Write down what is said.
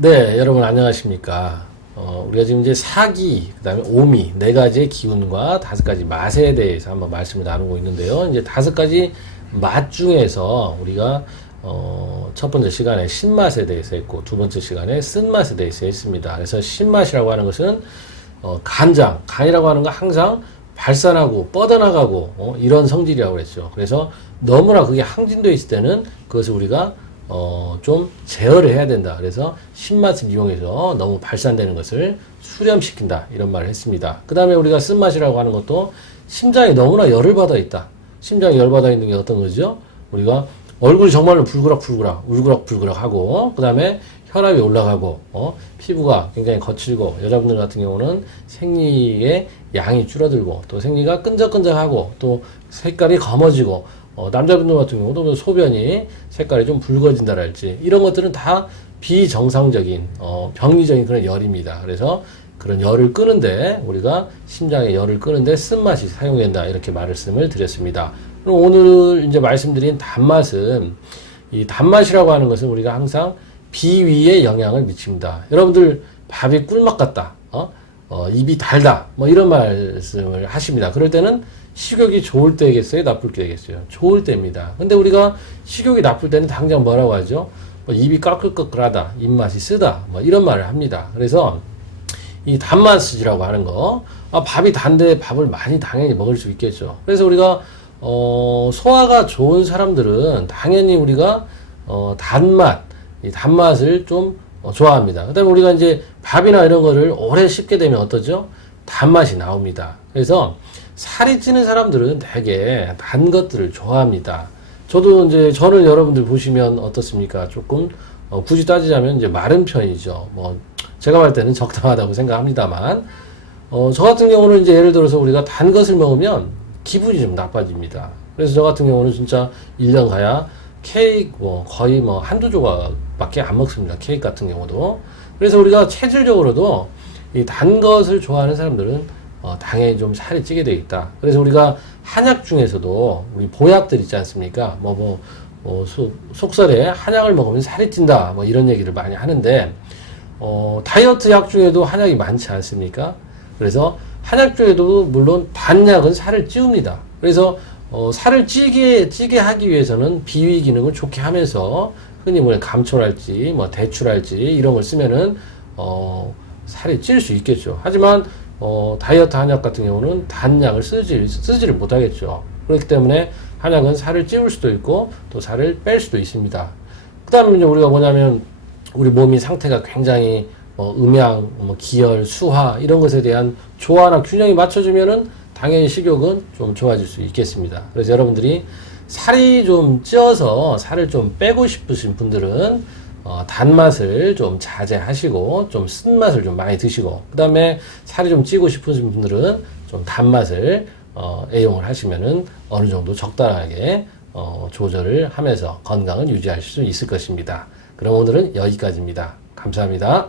네, 여러분 안녕하십니까. 우리가 지금 이제 사기, 그 다음에 오미, 네 가지의 기운과 다섯 가지 맛에 대해서 한번 말씀을 나누고 있는데요. 이제 다섯 가지 맛 중에서 우리가, 첫 번째 시간에 신맛에 대해서 했고, 두 번째 시간에 쓴맛에 대해서 했습니다. 그래서 신맛이라고 하는 것은, 간이라고 하는 건 항상 발산하고 뻗어나가고, 이런 성질이라고 그랬죠. 그래서 너무나 그게 항진되어 있을 때는 그것을 우리가 좀 제어를 해야 된다. 그래서 신맛을 이용해서 너무 발산되는 것을 수렴시킨다. 이런 말을 했습니다. 그 다음에 우리가 쓴맛이라고 하는 것도 심장이 너무나 열을 받아 있다. 심장이 열 받아 있는 게 어떤 거죠? 우리가 얼굴이 정말로 울그락불그락 하고, 그 다음에 혈압이 올라가고, 피부가 굉장히 거칠고, 여자분들 같은 경우는 생리의 양이 줄어들고, 또 생리가 끈적끈적하고, 또 색깔이 검어지고, 남자분들 같은 경우도 소변이 색깔이 좀 붉어진다랄지 이런 것들은 다 비정상적인 병리적인 그런 열입니다. 그래서 그런 열을 끄는데 우리가 심장의 열을 끄는데 쓴맛이 사용된다 이렇게 말씀을 드렸습니다. 그럼 오늘 이제 말씀드린 단맛은 이 단맛이라고 하는 것은 우리가 항상 비위에 영향을 미칩니다. 여러분들 밥이 꿀맛 같다, 입이 달다 뭐 이런 말씀을 하십니다. 그럴 때는 식욕이 좋을 때겠어요? 나쁠 때겠어요? 좋을 때입니다. 근데 우리가 식욕이 나쁠 때는 당장 뭐라고 하죠? 입이 까끌까끌하다, 입맛이 쓰다, 뭐 이런 말을 합니다. 그래서 이 단맛이라고 하는 거, 밥이 단데 밥을 많이 당연히 먹을 수 있겠죠. 그래서 우리가 소화가 좋은 사람들은 당연히 우리가 단맛, 이 단맛을 좀 좋아합니다. 그다음에 우리가 이제 밥이나 이런 거를 오래 씹게 되면 어떠죠? 단맛이 나옵니다. 그래서 살이 찌는 사람들은 되게 단 것들을 좋아합니다. 저는 여러분들 보시면 어떻습니까? 조금, 굳이 따지자면 이제 마른 편이죠. 뭐, 제가 볼 때는 적당하다고 생각합니다만, 저 같은 경우는 이제 예를 들어서 우리가 단 것을 먹으면 기분이 좀 나빠집니다. 그래서 저 같은 경우는 진짜 1년 가야 케이크 거의 한두 조각밖에 안 먹습니다. 케이크 같은 경우도. 그래서 우리가 체질적으로도 이 단 것을 좋아하는 사람들은 당연히 좀 살이 찌게 되어 있다. 그래서 우리가 한약 중에서도 우리 보약들 있지 않습니까? 속설에 한약을 먹으면 살이 찐다. 뭐 이런 얘기를 많이 하는데, 다이어트 약 중에도 한약이 많지 않습니까? 그래서 한약 중에도 물론 단약은 살을 찌웁니다. 그래서 살을 찌게 하기 위해서는 비위 기능을 좋게 하면서 흔히 감초랄지 대추랄지 이런 걸 쓰면은 살이 찔 수 있겠죠. 하지만 다이어트 한약 같은 경우는 단약을 쓰지를 못하겠죠. 그렇기 때문에 한약은 살을 찌울 수도 있고 또 살을 뺄 수도 있습니다. 그 다음에 이제 우리가 뭐냐면 우리 몸이 상태가 굉장히 음양, 기혈, 수화 이런 것에 대한 조화나 균형이 맞춰지면은 당연히 식욕은 좀 좋아질 수 있겠습니다. 그래서 여러분들이 살이 좀 쪄서 살을 좀 빼고 싶으신 분들은 단맛을 좀 자제하시고 좀 쓴맛을 좀 많이 드시고, 그 다음에 살이 좀 찌고 싶으신 분들은 좀 단맛을 애용을 하시면은 어느 정도 적당하게 조절을 하면서 건강을 유지하실 수 있을 것입니다. 그럼 오늘은 여기까지입니다. 감사합니다.